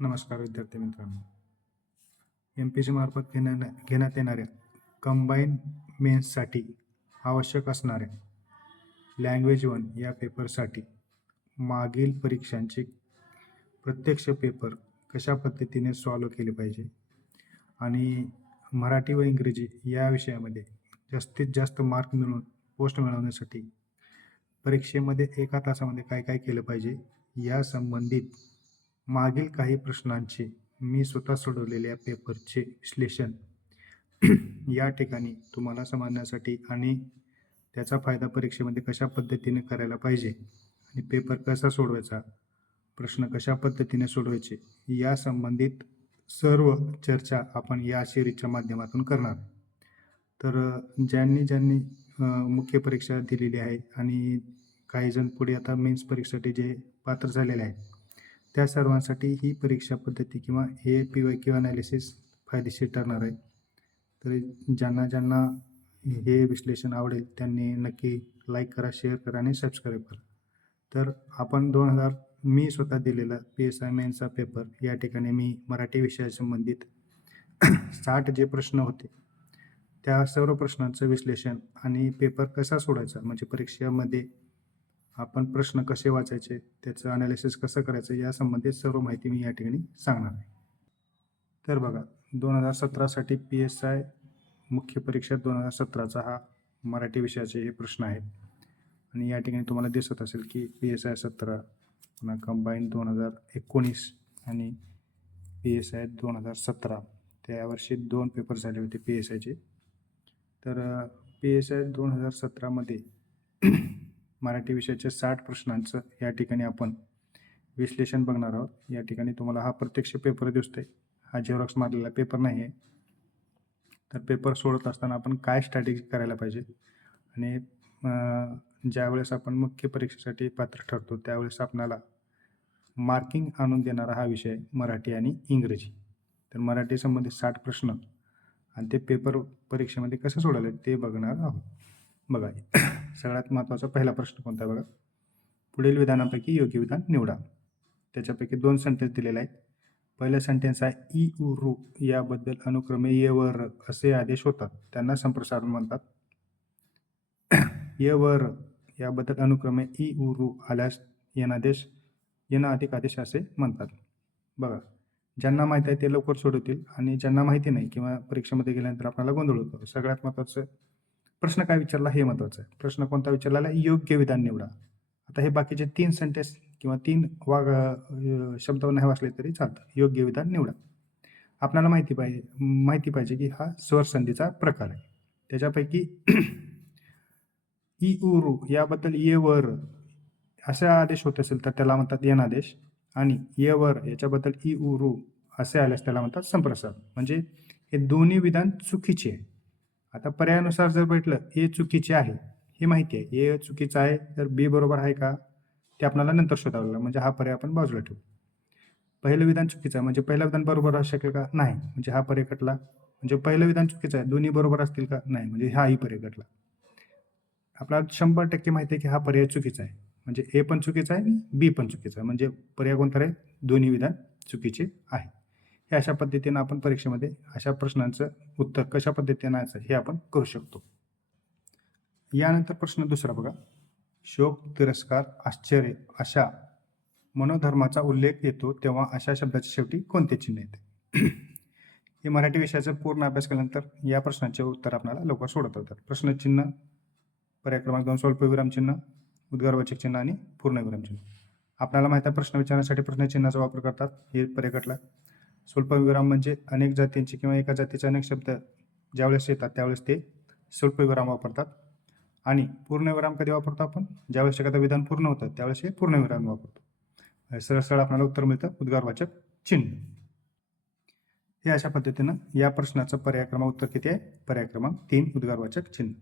नमस्कार विद्यार्थी मित्रांनो. MPSC मार्फत घेण्यात येणाऱ्या कंबाईन मेन्ससाठी आवश्यक असणाऱ्या लँग्वेज 1 या पेपरसाठी मागील परीक्षांचे प्रत्यक्ष पेपर कशा पद्धतीने सॉल्व्ह केले पाहिजे आणि मराठी व इंग्रजी या विषयामध्ये जास्तीत जास्त मार्क मिळवून पोस्ट मिळवण्यासाठी परीक्षेमध्ये एका तासामध्ये काय काय केलं पाहिजे या संबंधित मागील काही प्रश्नांचे मी स्वतः सोडवलेल्या पेपरचे विश्लेषण या ठिकाणी तुम्हाला समजण्यासाठी आणि त्याचा फायदा परीक्षेमध्ये कशा पद्धतीने करायला पाहिजे आणि पेपर कसा सोडवायचा, प्रश्न कशा पद्धतीने सोडवायचे या संबंधित सर्व चर्चा आपण या सिरीजच्या माध्यमातून करणार. तर ज्यांनी मुख्य परीक्षा दिलेली आहे आणि काही जण पुढे आता मेन्स परीक्षेसाठी जे पात्र झालेले आहेत त्या सर्वांसाठी ही परीक्षा पद्धती किंवा हे PYQ ॲनालिसिस फायदेशीर ठरणार आहे. तर ज्यांना हे विश्लेषण आवडेल त्यांनी नक्की लाईक करा, शेअर करा आणि सबस्क्राईब करा. तर आपण मी स्वतः दिलेला PSI मेन्सचा पेपर या ठिकाणी मी मराठी विषयासंबंधित 60 जे प्रश्न होते त्या सर्व प्रश्नांचं विश्लेषण आणि पेपर कसा सोडायचा म्हणजे परीक्षेमध्ये आपण प्रश्न कसे वाचायचे, त्याचं ॲनालिसिस कसं करायचं या संबंधित सर्व माहिती मी या ठिकाणी सांगणार आहे. तर बघा, 2017साठी PSI मुख्य परीक्षा 2017चा हा मराठी विषयाचे हे प्रश्न आहेत आणि या ठिकाणी तुम्हाला दिसत असेल की PSI 17 पुन्हा कंबाईन 2019 आणि PSI 2017 त्यावर्षी 2 पेपर झाले होते PSIचे. तर PSI 2017मध्ये मराठी विषयाच्या 60 प्रश्नांचं या ठिकाणी आपण विश्लेषण बघणार आहोत. या ठिकाणी तुम्हाला हा प्रत्यक्ष पेपर दिसतोय, हा झेरॉक्स मारलेला पेपर नाही आहे. तर पेपर सोडत असताना आपण काय स्ट्रॅटेजी करायला पाहिजे आणि ज्यावेळेस आपण मुख्य परीक्षेसाठी पात्र ठरतो त्यावेळेस आपल्याला मार्किंग आणून देणारा हा विषय मराठी आणि इंग्रजी. तर मराठी संबंधित 60 प्रश्न आणि ते पेपर परीक्षेमध्ये कसं सोडवले ते बघणार आहोत. बघा, सगळ्यात महत्त्वाचा पहिला प्रश्न कोणता बघा, पुढील विधानांपैकी योग्य विधान निवडा. त्याच्यापैकी 2 सेंटेन्स दिलेले आहेत. पहिलं सेंटेन्स आहे इ उ रू याबद्दल अनुक्रमे ये व र असे आदेश होतात, त्यांना संप्रसारण म्हणतात. ये व र याबद्दल अनुक्रमे इ उ रू आल्यास येना अधिक आदेश असे म्हणतात. बघा, ज्यांना माहिती आहे ते लवकर सोडवतील आणि ज्यांना माहिती नाही किंवा परीक्षेमध्ये गेल्यानंतर आपल्याला गोंधळ होतो. सगळ्यात महत्त्वाचं प्रश्न काय विचारला हे महत्त्वाचं आहे. प्रश्न कोणता विचारलेला, योग्य विधान निवडा. आता हे बाकीचे 3 सेंटेन्स किंवा 3 शब्द नाही वाचले तरी चालतं. योग्य विधान निवडा. आपल्याला माहिती पाहिजे की हा स्वर संधीचा प्रकार आहे. त्याच्यापैकी इ उ रू याबद्दल ये व र असे आदेश होत असेल तर त्याला म्हणतात यनादेश आणि ये व र याच्याबद्दल इ उ रू असे आल्यास त्याला म्हणतात संप्रसारण. म्हणजे हे दोन्ही विधान चुकीचे आहे. आता पर्यायानुसार जर भेटलं ए चुकीचे आहे हे माहिती आहे, ए चुकीचं आहे तर बी बरोबर आहे का ते आपल्याला नंतर शोधावं लागलं, म्हणजे हा पर्याय आपण बाजूला ठेवू. पहिलं विधान चुकीचं आहे म्हणजे पहिलं विधान बरोबर असू शकेल का, नाही, म्हणजे हा पर्याय कटला. म्हणजे पहिलं विधान चुकीचं आहे, दोन्ही बरोबर असतील का, नाही, म्हणजे हाही पर्याय कटला. आपल्याला 100% माहिती आहे की हा पर्याय चुकीचा आहे, म्हणजे ए पण चुकीचा आहे आणि बी पण चुकीचा आहे, म्हणजे पर्याय कोणता आहे, दोन्ही विधान चुकीचे आहे. हे अशा पद्धतीनं आपण परीक्षेमध्ये अशा प्रश्नांचं उत्तर कशा पद्धतीनं यायचं हे आपण करू शकतो. यानंतर प्रश्न दुसरा बघा, शोक, तिरस्कार, आश्चर्य अशा मनोधर्माचा उल्लेख येतो तेव्हा अशा शब्दाच्या शेवटी कोणते चिन्ह येते. हे मराठी विषयाचा पूर्ण अभ्यास केल्यानंतर या प्रश्नाचे उत्तर आपल्याला लवकर सोडवता येतात. प्रश्नचिन्ह, पर्याय क्रमांक 2 स्वल्पविराम चिन्ह, उद्गारवाचक चिन्ह आणि पूर्णविराम चिन्ह. आपल्याला माहिती आहे प्रश्न विचारण्यासाठी प्रश्नचिन्हाचा वापर करतात. हे पर्याय कटला. स्वल्पविराम म्हणजे अनेक जातींचे किंवा एका जातीचे अनेक शब्द ज्यावेळेस येतात त्यावेळेस ते स्वल्पविराम वापरतात. आणि पूर्णविराम कधी वापरतो आपण, ज्यावेळेस एखादं विधान पूर्ण होतं त्यावेळेस हे पूर्णविराम वापरतो. सरळ आपल्याला उत्तर मिळतं उद्गारवाचक चिन्ह. हे अशा पद्धतीनं या प्रश्नाचं पर्याय क्रमांक उत्तर किती आहे, पर्याय क्रमांक 3 उद्गारवाचक चिन्ह.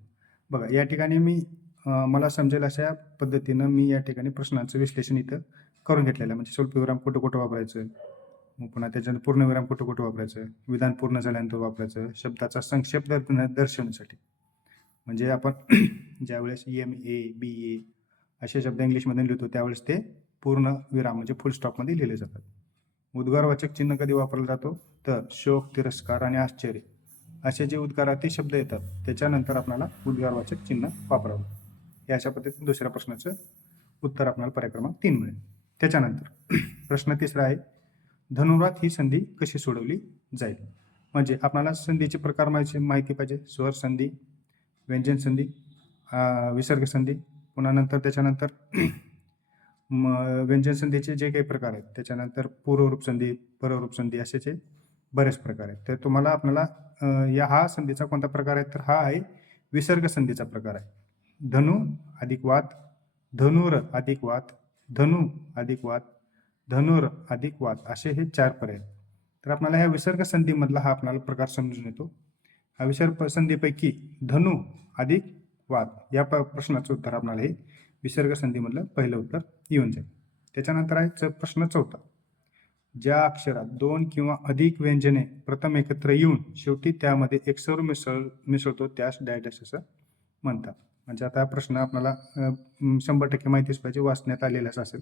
बघा, या ठिकाणी मला समजेल अशा पद्धतीनं मी या ठिकाणी प्रश्नांचं विश्लेषण इथं करून घेतलेलं आहे. म्हणजे स्वल्पविराम कुठं कुठं वापरायचं, पुन्हा त्याच्यानंतर पूर्णविराम कुठं कुठं वापरायचं, विधान पूर्ण झाल्यानंतर वापरायचं, शब्दाचा संक्षेप दर्शवण्यासाठी. म्हणजे आपण ज्यावेळेस MA BA असे शब्द इंग्लिशमध्ये लिहितो त्यावेळेस ते पूर्ण विराम म्हणजे फुल स्टॉपमध्ये लिहिले जातात. उद्गारवाचक चिन्ह कधी वापरला जातो तर शोक, तिरस्कार आणि आश्चर्य असे जे उद्गारार्थी शब्द येतात त्याच्यानंतर आपल्याला उद्गारवाचक चिन्ह वापरावं. या अशा पद्धतीने दुसऱ्या प्रश्नाचं उत्तर आपल्याला पर्याय क्रमांक 3 मिळेल. त्याच्यानंतर प्रश्न तिसरा आहे, धनुरात ही संधी कशी सोडवली जाईल. म्हणजे आपल्याला संधीचे प्रकार माहिती पाहिजे. स्वर संधी, व्यंजन संधी, विसर्ग संधी, पुन्हा नंतर त्याच्यानंतर व्यंजन संधीचे जे काही प्रकार आहेत त्याच्यानंतर पूर्वरूप संधी, पररूप संधी असेचे बरेच प्रकार आहेत. तर तुम्हाला आपल्याला हा संधीचा कोणता प्रकार आहे तर हा आहे विसर्ग संधीचा प्रकार आहे. धनु अधिक वात, धनुर अधिक वात, धनु अधिक वात, धनुर अधिक वात असे हे 4 पर्याय. तर आपल्याला ह्या विसर्ग संधीमधला हा आपल्याला प्रकार समजून येतो. हा विसर्ग संधीपैकी धनु अधिक वात या प्रश्नाचं उत्तर आपल्याला हे विसर्ग संधीमधलं पहिलं उत्तर येऊन जाईल. त्याच्यानंतर आहे प्रश्न 4. ज्या अक्षरात 2 किंवा अधिक व्यंजने प्रथम एकत्र येऊन शेवटी त्यामध्ये एक स्वर मिसळतो त्यास डॅश असं म्हणतात. म्हणजे आता हा प्रश्न आपल्याला 100% माहितीच पाहिजे, वाचण्यात आलेलाच असेल.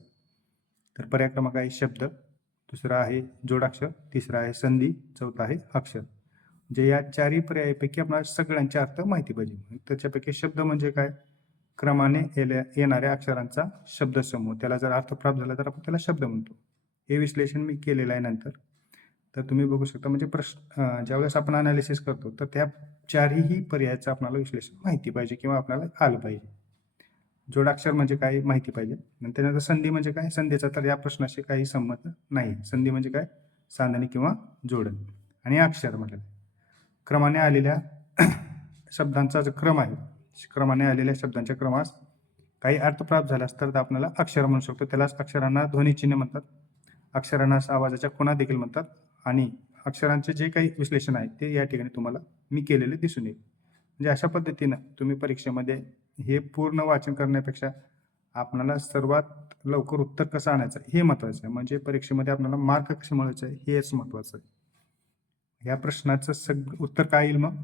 तर पर्याय क्रमांक आहे शब्द, दुसरा आहे जोडाक्षर, तिसरा आहे संधी, चौथा आहे अक्षर. म्हणजे या 4ही पर्यायापैकी आपल्याला सगळ्यांचे अर्थ माहिती पाहिजे. त्याच्यापैकी शब्द म्हणजे काय, क्रमाने येणाऱ्या अक्षरांचा शब्दसमूह, त्याला जर अर्थ प्राप्त झाला तर आपण त्याला शब्द म्हणतो. हे विश्लेषण मी केलेलं आहे नंतर, तर तुम्ही बघू शकता. म्हणजे ज्यावेळेस आपण अनालिसिस करतो तर त्या 4ही पर्यायाचं आपल्याला विश्लेषण माहिती पाहिजे किंवा आपल्याला आलं पाहिजे. जोडाक्षर म्हणजे काय माहिती पाहिजे. त्यानंतर संधी म्हणजे काय, संधीचा तर या प्रश्नाशी काही संबंध नाही. संधी म्हणजे काय, सांधणी किंवा जोडण. आणि अक्षर म्हणजे क्रमाने आलेल्या शब्दांचा जो क्रम आहे, क्रमाने आलेल्या शब्दांच्या क्रमास काही अर्थ प्राप्त झाल्यास तर आपल्याला अक्षर म्हणू शकतो. त्यालाच अक्षरांना ध्वनिचिन्ह म्हणतात, अक्षरांना आवाजाच्या खुणा देखील म्हणतात. आणि अक्षरांचे जे काही विश्लेषण आहे ते या ठिकाणी तुम्हाला मी केलेले दिसून येईल. म्हणजे अशा पद्धतीनं तुम्ही परीक्षेमध्ये हे पूर्ण वाचन करण्यापेक्षा आपल्याला सर्वात लवकर उत्तर कसं आणायचं हे महत्त्वाचं आहे. म्हणजे परीक्षेमध्ये आपल्याला मार्क कसे मिळवायचे हेच महत्त्वाचं आहे. या प्रश्नाचं उत्तर काय येईल मग,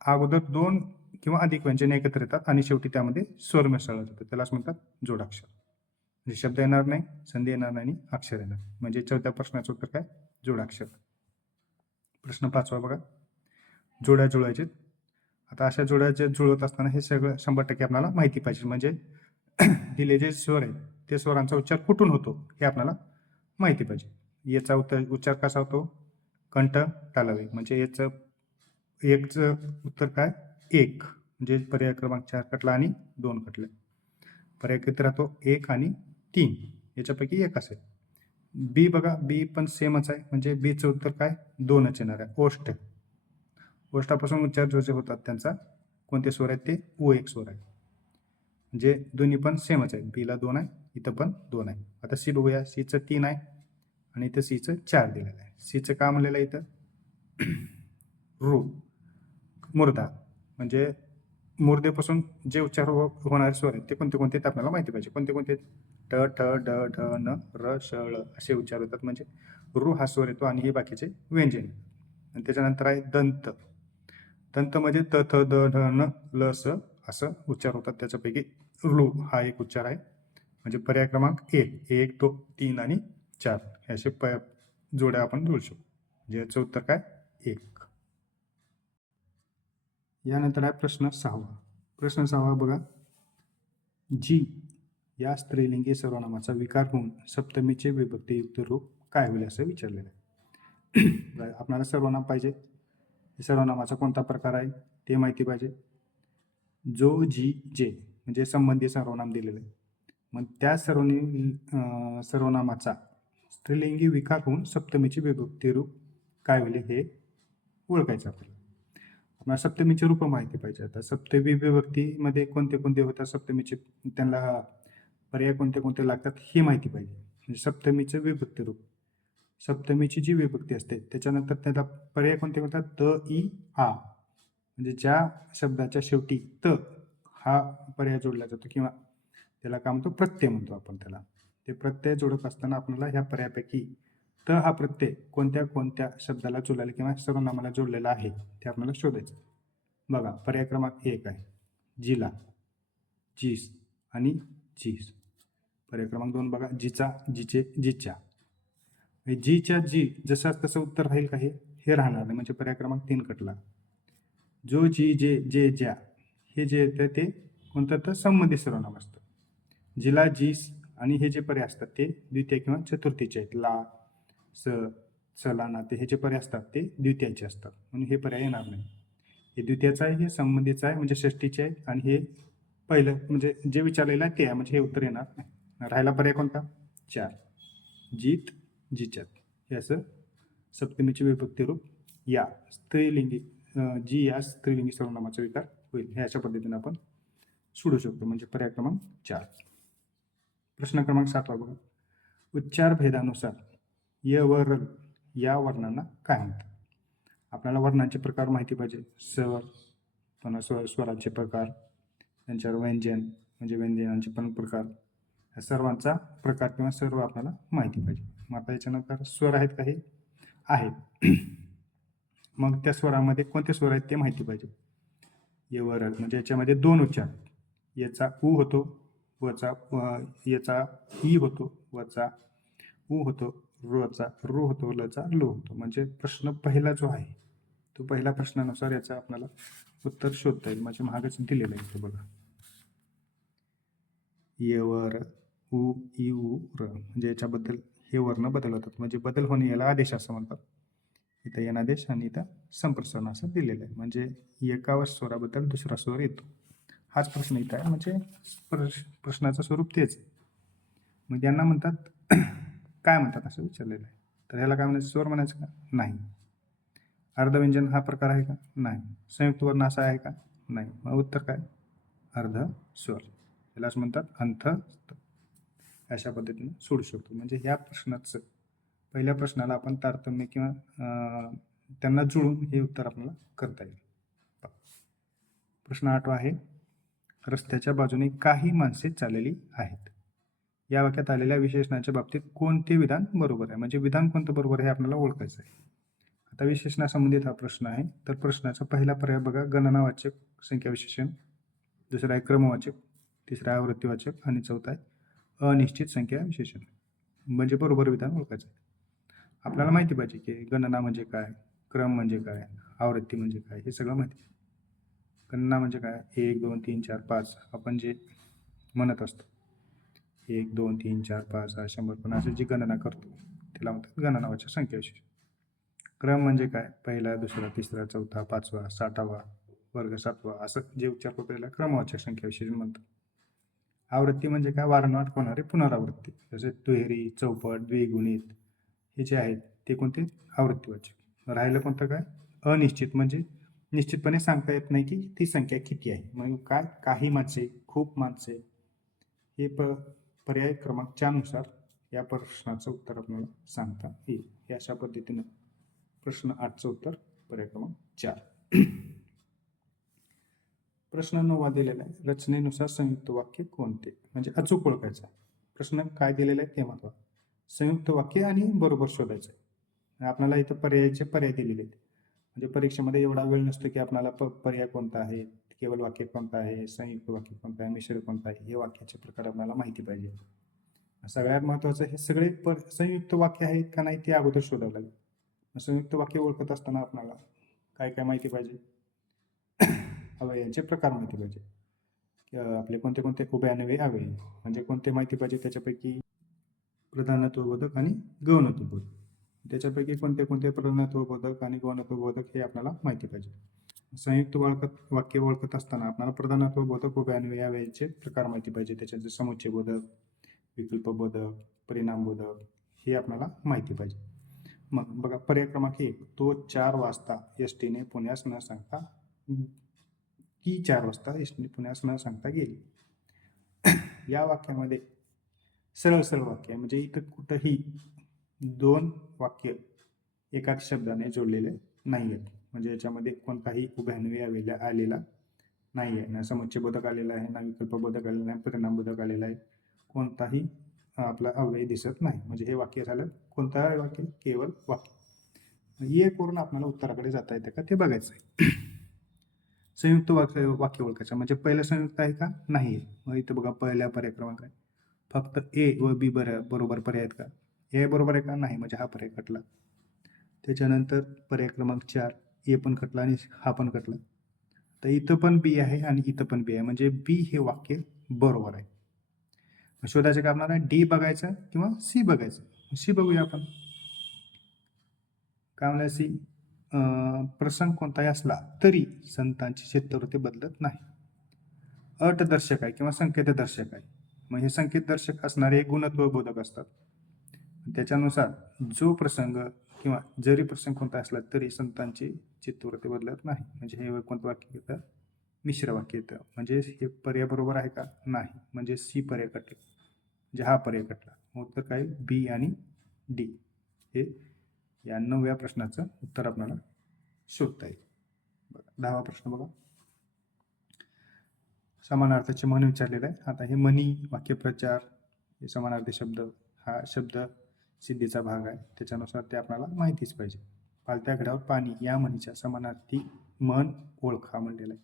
अगोदर 2 किंवा अधिक व्यंजने एकत्र येतात आणि शेवटी त्यामध्ये स्वर मिसळला जातो, त्यालाच म्हणतात जोडाक्षर. म्हणजे शब्द येणार नाही, संधी येणार नाही आणि अक्षर येणार. म्हणजे 4थ्या प्रश्नाचं उत्तर काय, जोडाक्षर. प्रश्न 5वा बघा, जोड्या जुळवायचे. आता अशा जोड्या जे जुळवत असताना हे सगळं 100% आपल्याला माहिती पाहिजे. म्हणजे दिले जे स्वर आहेत ते स्वरांचा उच्चार कुठून होतो हे आपल्याला माहिती पाहिजे. याचा उच्चार कसा होतो, कंठ तालव्य. म्हणजे याचं एकचं उत्तर काय, एक. म्हणजे पर्याय क्रमांक 4 कटला आणि 2 कटले. पर्याय किती राहतो, 1 आणि 3 याच्यापैकी एक असेल. बी बघा, बी पण सेमच आहे. म्हणजे बीचं उत्तर काय, 2च येणार आहे. ओष्ठ, ओष्ठापासून उच्चार जो होतात त्यांचा कोणते स्वर आहेत ते O1 स्वर आहे. म्हणजे दोन्ही पण सेमच आहे. बीला 2 आहे, इथं पण 2 आहे. आता सी बघूया, सीचं 3 आहे आणि इथं सीचं 4 दिलेलं आहे. सीचं का म्हणलेलं आहे इथं रू, मुर्दा. म्हणजे मुर्देपासून जे उच्चार होणारे स्वर आहेत ते कोणते कोणते आपल्याला माहिती पाहिजे. कोणते कोणते, ट, ठ, ड, ढ, न, र, श, ळ असे उच्चार होतात. म्हणजे रू हा स्वर येतो आणि हे बाकीचे व्यंजन. आणि त्याच्यानंतर आहे दंत. दंत म्हणजे त, थ, द, ढ, न, ल, स असं उच्चार होतात. त्याच्यापैकी रू हा एक उच्चार आहे. म्हणजे पर्याय क्रमांक 1, 2, 3 आणि 4 असे जोड्या आपण जुळू शकतो. म्हणजे याचं उत्तर काय, 1. यानंतर आहे प्रश्न 6वा. प्रश्न 6वा बघा, जी या स्त्रीलिंगी सर्वनामाचा विकार होऊन सप्तमीचे विभक्तियुक्त रूप काय होईल असं विचारलेलं आहे. आपल्याला सर्वनाम पाहिजे, सर्वनामाचा कोणता प्रकार आहे ते माहिती पाहिजे. जो, जी, जे म्हणजे संबंधी सर्वनाम दिलेलं आहे. मग त्या सर्वनामाचा स्त्रीलिंगी विकार होऊन सप्तमीचे विभक्ती रूप काय होईल हे ओळखायचं आपल्याला. आपल्याला सप्तमीचे रूप माहिती पाहिजे. आता सप्तमी विभक्तीमध्ये कोणते कोणते होतात सप्तमीचे, त्यांना पर्याय कोणते कोणते लागतात हे माहिती पाहिजे. म्हणजे सप्तमीचे विभक्ती रूप, सप्तमीची जी विभक्ती असते त्याच्यानंतर त्याला पर्याय कोणते होतात, त, इ, आ. म्हणजे ज्या शब्दाच्या शेवटी त हा पर्याय जोडला जातो किंवा त्याला काय म्हणतो, प्रत्यय म्हणतो आपण त्याला. ते प्रत्यय जोडत असताना आपल्याला ह्या पर्यायापैकी त हा प्रत्यय कोणत्या कोणत्या शब्दाला जोडलेला किंवा सर्वनामाला जोडलेला आहे ते आपल्याला शोधायचं. बघा, पर्याय क्रमांक 1 आहे जिला, जीस आणि जीस. पर्याय क्रमांक 2 बघा, जिचा, जिचे, जिच्या. जीच्या जी जसं तसं उत्तर राहील का हे राहणार नाही, म्हणजे पर्याय क्रमांक 3 कटला. जो जी जे जे ज्या हे जे येतं ते कोणतं तर संबंधी सर्वनाम असतं. जिला जीस आणि हे जे पर्याय असतात ते द्वितीय किंवा चतुर्थीचे आहेत. ला स चला ना ते हे जे पर्याय असतात ते द्वितीयाचे असतात, म्हणून हे पर्याय येणार नाही. हे द्वितीयाचं आहे, हे संबंधीचं आहे म्हणजे षष्टीचे आहे, आणि हे पहिलं म्हणजे जे विचारलेलं आहे ते आहे, म्हणजे हे उत्तर येणार नाही. राहिला पर्याय कोणता? 4. जीत जिच्यात हे असं सप्तमीचे विभक्ती रूप या स्त्रीलिंगी जी या स्त्रीलिंगी सर्वनामाचा विकार होईल. हे अशा पद्धतीने आपण सोडू शकतो, म्हणजे पर्याय क्रमांक 4. प्रश्न क्रमांक 7 बघा. उच्चार भेदानुसार य व र या वर्णांना काय म्हणतात? आपल्याला वर्णांचे प्रकार माहिती पाहिजे. स्वर, पुन्हा स्वरांचे प्रकार, त्यांच्यावर व्यंजन म्हणजे व्यंजनांचे पण प्रकार, या सर्वांचा प्रकार किंवा सर्व आपल्याला माहिती पाहिजे. मग आता याच्यानंतर स्वर आहेत का? हे आहेत. मग त्या स्वरामध्ये कोणते स्वर आहेत ते माहिती पाहिजे. य व र म्हणजे याच्यामध्ये 2 उच्चार, याचा उ होतो, वचा याचा ई होतो, वचा उ होतो, रचा रू होतो, लचा लो होतो. म्हणजे प्रश्न पहिला जो आहे तो पहिल्या प्रश्नानुसार याचा आपल्याला उत्तर शोधता येईल. म्हणजे मागच दिलेलं आहे ते बघा. य व र उ ई उ र म्हणजे याच्याबद्दल हे वर्ण बदल होतात, म्हणजे बदल होणे याला आदेश असं म्हणतात. इथं यनादेश आणि इथं संप्रसारण असं दिलेलं आहे, म्हणजे एका स्वराबद्दल दुसरा स्वर येतो. हाच प्रश्न इथं आहे, म्हणजे प्रश्नाचं स्वरूप तेच. मग यांना म्हणतात काय म्हणतात असं विचारलेलं आहे. तर ह्याला काय म्हणायचं? स्वर म्हणायचं का? नाही. अर्धव्यंजन हा प्रकार आहे का? नाही. संयुक्त वर्ण असा आहे का? नाही. मग उत्तर काय? अर्ध स्वर, यालाच म्हणतात अंत. अशा पद्धतीने सोडू शकतो. म्हणजे ह्या प्रश्नाचं पहिल्या प्रश्नाला आपण तारतम्य किंवा त्यांना जुळून हे उत्तर आपल्याला करता येईल. प्रश्न 8 आहे. रस्त्याच्या बाजूने काही माणसे चाललेली आहेत. या वाक्यात आलेल्या विशेषणाच्या बाबतीत कोणते विधान बरोबर आहे? म्हणजे विधान कोणतं बरोबर आहे आपल्याला ओळखायचं आहे. आता विशेषणासंबंधित हा प्रश्न आहे. तर प्रश्नाचा पहिला पर्याय बघा, गणनावाचक संख्या विशेषण, दुसरा आहे क्रमवाचक, तिसरा आहे आवृत्तीवाचक आणि चौथा आहे अनिश्चित संख्या विशेषण. म्हणजे बरोबर विधान ओळखायचं आहे. आपल्याला माहिती पाहिजे की गणना म्हणजे काय, क्रम म्हणजे काय, आवृत्ती म्हणजे काय, हे सगळं माहिती. गणना म्हणजे काय? 1 2 3 4 5 आपण जे म्हणत असतो, 1 2 3 4 5 6 100 पण असं जी गणना करतो त्याला म्हणतात गणनावाचक संख्या विशेषण. क्रम म्हणजे काय? पहिला, दुसरा, तिसरा, चौथा, पाचवा, 60वा, वर्ग 7वा असं जे उच्चार करतो त्याला क्रमवाचक संख्या विशेषण म्हणतात. आवृत्ती म्हणजे काय? वारंवार होणारी पुनरावृत्ती, जसे दुहेरी, चौपट, द्विगुणित हे जे आहेत ते कोणते? आवृत्तीवाचक. राहिलं कोणतं काय? अनिश्चित म्हणजे निश्चितपणे सांगता येत नाही की ती संख्या किती आहे. मग काय? काही माणसे, खूप माणसे. हे पर्याय क्रमांक 4 नुसार या प्रश्नाचं उत्तर आपल्याला सांगता येईल. हे अशा पद्धतीनं प्रश्न 8चं उत्तर पर्याय क्रमांक 4. प्रश्न 9 दिलेला आहे. रचनेनुसार संयुक्त वाक्य कोणते? म्हणजे अचूक ओळखायचं. प्रश्न काय दिलेला आहे ते महत्त्वाचं. संयुक्त वाक्य आणि बरोबर शोधायचं आहे. आपल्याला इथं पर्याय दिलेले आहेत. म्हणजे परीक्षेमध्ये एवढा वेळ नसतो की आपल्याला पर्याय कोणता आहे, केवळ वाक्य कोणतं आहे, संयुक्त वाक्य कोणतं आहे, मिश्र कोणतं आहे, हे वाक्याचे प्रकार आपल्याला माहिती पाहिजे. सगळ्यात महत्त्वाचं हे सगळे संयुक्त वाक्य आहेत का नाही ते अगोदर शोधावं लागेल. संयुक्त वाक्य ओळखत असताना आपल्याला काय काय माहिती पाहिजे? अवयवांचे प्रकार माहिती पाहिजे. आपले कोणते कोणते उभयान्वयी अवयव म्हणजे कोणते माहिती पाहिजे. त्याच्यापैकी प्रधानत्वबोधक आणि गौणत्वबोधक. त्याच्यापैकी कोणते कोणते प्रधानत्वबोधक आणि गौणत्वबोधक हे आपल्याला माहिती पाहिजे. संयुक्त वाक्य ओळखत असताना आपल्याला प्रधानत्वबोधक उभयान्वयी अवयवांचे प्रकार माहिती पाहिजे. त्याच्यात समुच्चयबोधक, विकल्पबोधक, परिणामबोधक हे आपल्याला माहिती पाहिजे. मग बघा पर्याय क्रमांक 1, तो 4 वाजता एसटीने पुण्यास न सांगता, ती 4 वाजता एसटीने पुण्यास न सांगता गेली. या वाक्यामध्ये सरळ सरळ वाक्य आहे, म्हणजे इथं कुठंही 2 वाक्य एकाच शब्दाने जोडलेले नाही आहेत. म्हणजे याच्यामध्ये कोणताही उभयान्वयी आलेला नाही आहे. ना समुच्चयबोधक आलेला आहे, ना विकल्पबोधक आलेला आहे, परिणामबोधक आलेला आहे. कोणताही आपला अव्यय दिसत नाही. म्हणजे हे वाक्य झालं कोणतं वाक्य? केवळ वाक्य. हे करून आपल्याला उत्तराकडे जाता येते का ते बघायचं आहे. संयुक्त वाक्य ओळखायचं म्हणजे पहिलं संयुक्त आहे का? नाही. मग इथं बघा पहिल्या पर्याय क्रमांक आहे. फक्त ए व बी बरोबर पर्याय आहेत का? ए बरोबर आहे का नाही, म्हणजे हा पर्याय कटला. त्याच्यानंतर पर्याय क्रमांक 4 ए पण कटला आणि हा पण कटला. तर इथं पण बी आहे आणि इथं पण बी आहे, म्हणजे बी हे वाक्य बरोबर आहे. शोधायचं काय आपल्याला, डी बघायचं किंवा सी बघायचं. सी बघूया आपण. काय म्हणलं सी, प्रसंग कोणताही असला तरी संतांची चित्तवृत्ती बदलत नाही. अटदर्शक आहे किंवा संकेतदर्शक आहे. मग हे संकेतदर्शक असणारे गुणत्व बोधक असतात. त्याच्यानुसार जो प्रसंग किंवा जरी प्रसंग कोणता असला तरी संतांची चित्तवृत्ती बदलत नाही. म्हणजे हे कोणतं वाक्य येतं, मिश्र वाक्य येतं. म्हणजे हे पर्याय बरोबर आहे का नाही, म्हणजे सी पर्याय कटला, म्हणजे हा पर्याय कटला. उत्तर काय, बी आणि डी हे या 9व्या प्रश्नाचं उत्तर आपल्याला शोधता येईल. बघा 10वा प्रश्न बघा. समानार्थाचे म्हण विचारलेलं आहे. आता हे म्हणी, वाक्यप्रचार, हे समानार्थी शब्द, हा शब्द सिद्धीचा भाग आहे. त्याच्यानुसार ते आपल्याला माहितीच पाहिजे. पालत्या घड्यावर पाणी या म्हणीच्या समानार्थी म्हण ओळखा म्हणलेलं आहे.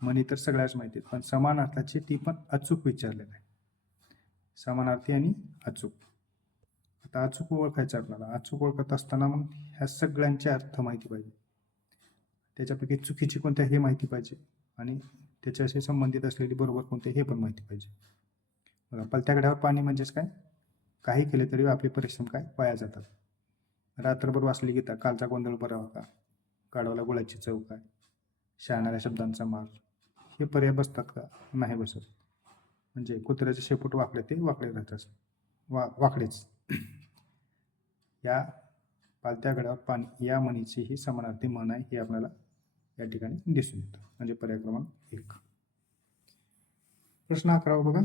म्हणी तर सगळ्याच माहिती आहेत, पण समानार्थाची ती पण अचूक विचारलेलं आहे. समानार्थी आणि अचूक. आता अचूक ओळखायचं आपल्याला. अचूक ओळखत असताना मग ह्या सगळ्यांचे अर्थ माहिती पाहिजे. त्याच्यापैकी चुकीची कोणत्या हे माहिती पाहिजे आणि त्याच्याशी संबंधित असलेली बरोबर कोणते हे पण माहिती पाहिजे. बघा, पलत्या घड्यावर पाणी म्हणजेच काय, काही केले तरी आपले परिश्रम काय वाया जातात. रात्रभर वाचली गीता, कालचा गोंधळ बरा होता, गाढवाला गुळाची चव काय, शहाणाऱ्या शब्दांचा मार, हे पर्याय बसतात का, नाही बसत. म्हणजे कुत्र्याचे शेपूट वाकडे ते वाकडे राहतात, वाकडेच. या पालत्या घड्यावर पाणी या म्हणीची ही समानार्थी म्हण आहे, हे आपल्याला या ठिकाणी दिसून येतं. म्हणजे पर्याय क्रमांक 1. प्रश्न 11 बघा.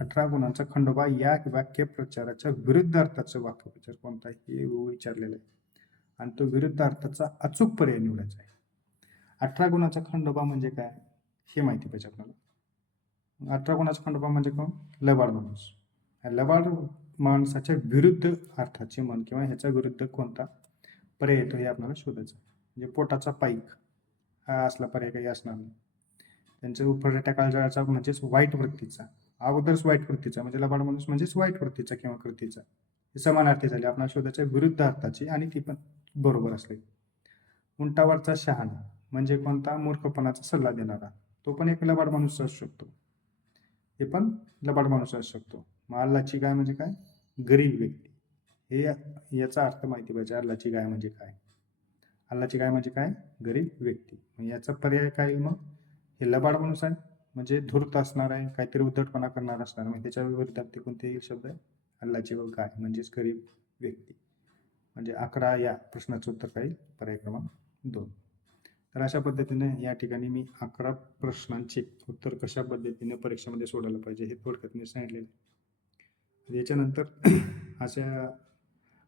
18 गुणांचा खंडोबा या वाक्यप्रचाराच्या विरुद्ध अर्थाचं वाक्यप्रचार कोणता हे विचारलेलं आहे आणि तो विरुद्ध अर्थाचा अचूक पर्याय निवडायचा आहे. 18 गुणाचा खंडोबा म्हणजे काय हे माहिती पाहिजे आपल्याला. 18 गुणाचा खंडोबा म्हणजे कोण, लबाड माणूस. लबाड माणसाच्या विरुद्ध अर्थाचे म्हण किंवा ह्याच्या विरुद्ध कोणता पर्याय येतो हे आपल्याला शोधायचं. म्हणजे पोटाचा पाईक हा असला पर्याय काही असणार नाही. त्यांच्या उपरट्या काळजाचा म्हणजेच वाईट वृत्तीचा, अगोदरच वाईट वृत्तीचा, म्हणजे लबाड माणूस म्हणजेच वाईट वृत्तीचा किंवा कृतीचा, हे समानार्थी झाले. आपल्या शोधाच्या विरुद्ध अर्थाची आणि ती पण बरोबर असले. उंटावरचा शहाणा म्हणजे कोणता, मूर्खपणाचा सल्ला देणारा, तो पण एक लबाड माणूस असू शकतो. हे पण लबाड माणूस असू शकतो. मग अल्लाची गाय म्हणजे काय, गरीब व्यक्ती. हे याचा अर्थ माहिती पाहिजे. अल्लाची गाय म्हणजे काय, अल्लाची गाय म्हणजे काय, गरीब व्यक्ती. याचा पर्याय काय, मग हे लबाड माणूस आहे म्हणजे धूर्त असणार आहे, काहीतरी उद्धटपणा करणार असणार. मग त्याच्या विरुद्धात ते कोणतेही शब्द आहे, अल्लाची गाय म्हणजेच गरीब व्यक्ती. म्हणजे 11 या प्रश्नाचं उत्तर काय, पर्याय क्रमांक 2. तर अशा पद्धतीने या ठिकाणी मी 11 प्रश्नांचे उत्तर कशा पद्धतीने परीक्षेमध्ये सोडायला पाहिजे हे थोडक्यात मी सांगितलेलं. याच्यानंतर अशा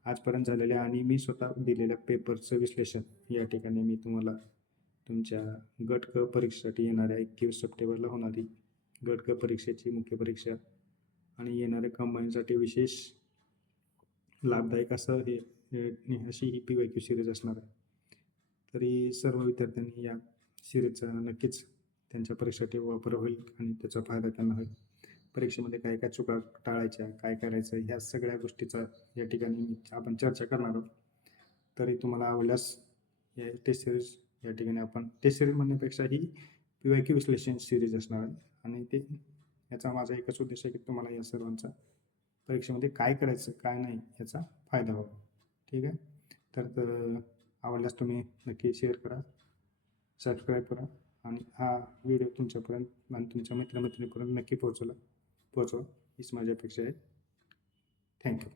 आजपर्यंत झालेल्या आणि मी स्वतः दिलेल्या पेपरचं विश्लेषण या ठिकाणी मी तुम्हाला तुमच्या गट क परीक्षेसाठी येणाऱ्या 21 सप्टेंबरला होणारी गट क परीक्षेची मुख्य परीक्षा आणि येणाऱ्या कंबाईनसाठी विशेष लाभदायक असं हे अशी ही PYQ सिरीज असणार आहे. तरी सर्व विद्यार्थ्यांनी या सिरीजचा नक्कीच त्यांच्या परीक्षेसाठी वापर होईल आणि त्याचा फायदा त्यांना होईल. परीक्षेमध्ये काय काय चुका टाळायच्या, काय करायचं, ह्या सगळ्या गोष्टीचा या ठिकाणी आपण चर्चा करणार आहोत. तरी तुम्हाला आवडल्यास या टेस्ट सिरीज या ठिकाणी आपण टेस्ट सिरीज म्हणण्यापेक्षा ही PYQ विश्लेषण सिरीज असणार आहे आणि ते याचा माझा एकच उद्देश आहे की तुम्हाला या सर्वांचा परीक्षेमध्ये काय करायचं काय नाही याचा फायदा व्हावा. ठीक आहे. तर आवडल्यास तुम्ही नक्की शेअर करा, सबस्क्राईब करा आणि हा व्हिडिओ तुमच्यापर्यंत आणि तुमच्या मित्रमैत्रिणीपर्यंत नक्की पोहोचवा हीच माझी अपेक्षा आहे. थँक्यू.